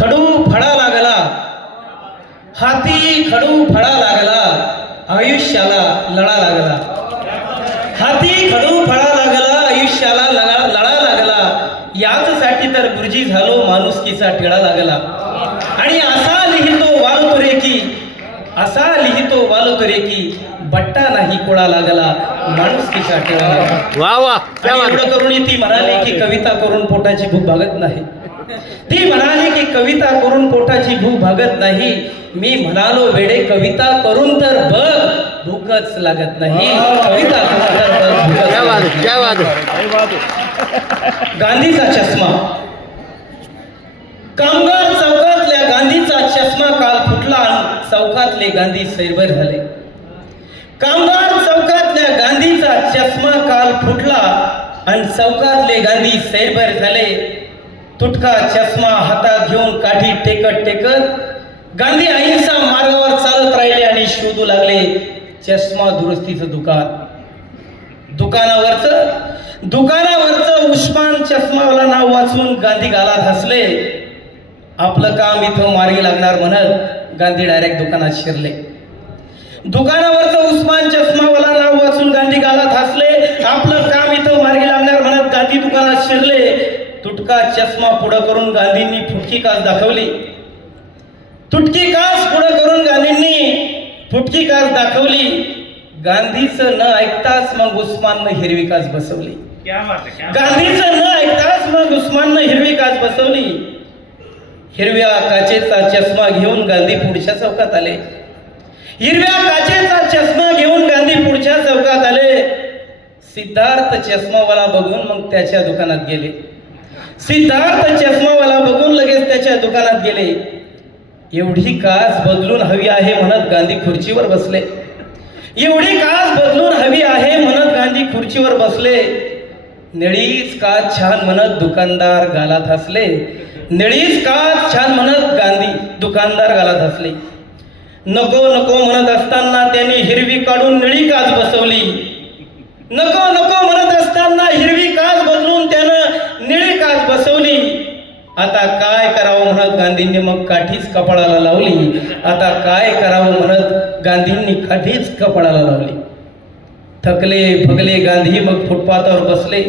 खडू फळा लागला, हाती खडू फळा लागला, आयुष्याला लळा लागला. हाती खडू फळा लागला, आयुष्याला लळा लागला. याचसाठी तर गुरुजी झालो, माणुसकीचा टिळा लागला. आणि असा लिहितो वालतुरेकी, असा लिहितो वालतुरेकी, बट्टा नाही कोळा लागला, माणुसकीचा टिळा लागला. वा वा. एवढं करून ती म्हणाली की कविता करून पोटाची भूक भागत नाही. ती म्हणाली की कविता करून पोटाची भूक भागत नाही. मी म्हणालो वेडे कविता करून तर बघ भूकच लागत नाही. कविता करून तर बघ भूकच लागत नाही. गांधीचा चष्मा. कामगार चौकातल्या गांधीचा चष्मा काल फुटला आणि चौकातले गांधी सैरभर झाले. कामगार चौकातल्या गांधीचा चष्मा काल फुटला आणि चौकातले गांधी सैरभर झाले. तुटका चष्मा हातात घेऊन काठी टेकत टेकत गांधी अहिंसा मार्गावर चालत राहिले आणि शोधू लागले चष्मा दुरुस्तीचं दुकान. दुकानावरचं उस्मान चष्मावाला नाव वाचून गांधी गालात हसले. आपलं काम इथं मार्गी लागणार म्हणत गांधी डायरेक्ट दुकानात शिरले. दुकानावरचं उस्मान चष्मावाला नाव वाचून गांधी गालात हसले. आपलं काम इथं मार्गी लागणार म्हणत गांधी दुकानात शिरले. तुटका चष्मा पुढं करून गांधींनी फुटकी कास दाखवली. तुटकी कास पुढं करून गांधींनी फुटकी कास दाखवली. गांधीचं न ऐकताच मग उस्माननं हिरवी कास बसवली. गांधीचं न ऐकताच मग उस्माननं हिरवी कास बसवली. हिरव्या काचेचा चष्मा घेऊन गांधी पुढच्या चौकात आले. हिरव्या काचेचा चष्मा घेऊन गांधी पुढच्या चौकात आले. सिद्धार्थ चष्मावाला बघून मग त्याच्या दुकानात गेले. सिद्धार्थ चष्मावाला बघून लगेच त्याच्या दुकानात गेले. एवढी कास बदलून हवी आहे म्हणत गांधी खुर्चीवर बसले. एवढी कास बदलून हवी आहे म्हणत गांधी खुर्चीवर बसले. निळीच काच छान म्हणत दुकानदार गालात हसले. निळीच काच छान म्हणत गांधी दुकानदार गालात हसले. नको नको म्हणत असताना त्यांनी हिरवी काढून निळी काच बसवली. नको नको म्हणत असताना हिरवी काच बदलून त्यानं निळी काच बसवली. आता काय करावं म्हणत गांधींनी मग काठीच कपाळाला लावली. आता काय करावं म्हणत गांधींनी काठीच कपाळाला लावली. थकले भगले गांधी मग फुटपाथवर बसले.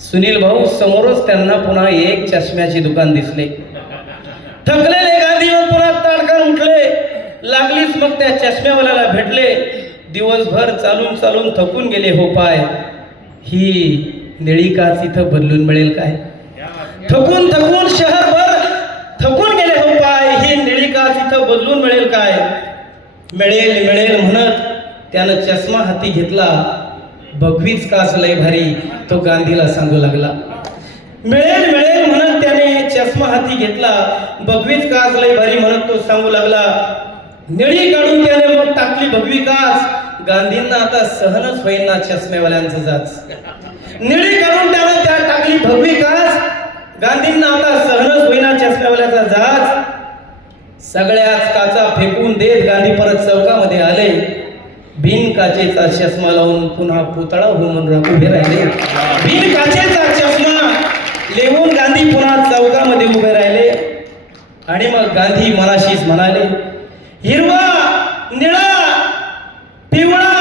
सुनील भाऊ समोरच त्यांना पुन्हा एक चष्म्याचे दुकान दिसले. थकलेले गांधी मग पुन्हा ताडकन उठले. लागलीच मग त्या चष्म्यावाल्याला भेटले. दिवसभर चालून चालून थकून गेले हो पाय. ही निळी काच इथं बदलून मिळेल काय? थकून थकून शहरभर थकून गेले हो पाय. ही निळी काच इथं बदलून मिळेल काय? मिळेल मिळेल म्हणत त्यानं चष्मा हाती घेतला. भगवीच काच लय भारी तो गांधीला सांगू लागला. मिळेल मिळेल म्हणत त्याने चष्मा हाती घेतला. भगवीच काच लय भारी म्हणत तो सांगू लागला. निळी काढून त्याने मग टाकली भगवी काच. गांधींना आता सहनच होईना चष्मेवाल्यांचं जाच. निळी काढून त्याने त्या टाकली भगवी काच. गांधींना आता सहनच होईना चष्मेवाल्याचा जाच. सगळ्याच काचा फेकून देत गांधी परत चौकामध्ये आले. बिन काचेचा चष्मा लावून पुन्हा पुतळा होऊन उभे राहिले. बिन काचेचा चष्मा लेवून गांधी पुन्हा चौकामध्ये उभे राहिले. आणि मग गांधी मनाशीच म्हणाले, हिरवा निळा पिवळा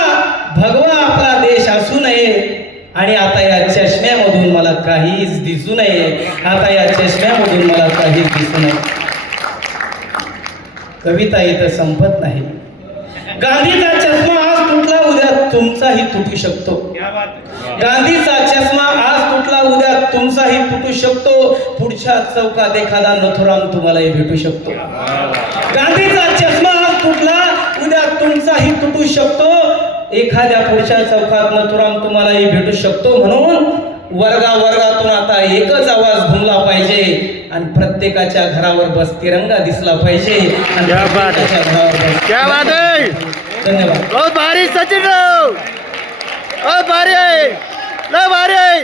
भगवा आपला देश असू नये. आणि आता या चष्म्यामधून मला काहीच दिसू नये. आता या चष्म्यामधून मला काहीच दिसू नये. कविता इथं संपत नाही. गांधीचा चष्मा आज तुटला उद्या तुमचाही तुटू शकतो. गांधीचा चष्मा आज तुटला उद्या तुमचाही तुटू शकतो. पुढच्या चौकात एखादा नथुराम तुम्हालाही भेटू शकतो. गांधीचा चष्मा आज तुटला उद्या तुमचाही तुटू शकतो. एखाद्या पुढच्या चौकात नथुराम तुम्हालाही भेटू शकतो. म्हणून वर्गातून आता एकच आवाज घुमला पाहिजे आणि प्रत्येकाच्या घरावर बस तिरंगा दिसला पाहिजे. धन्यवाद. बहुत भारी सचिन राव, बहुत भारी आहे, लय भारी आहे.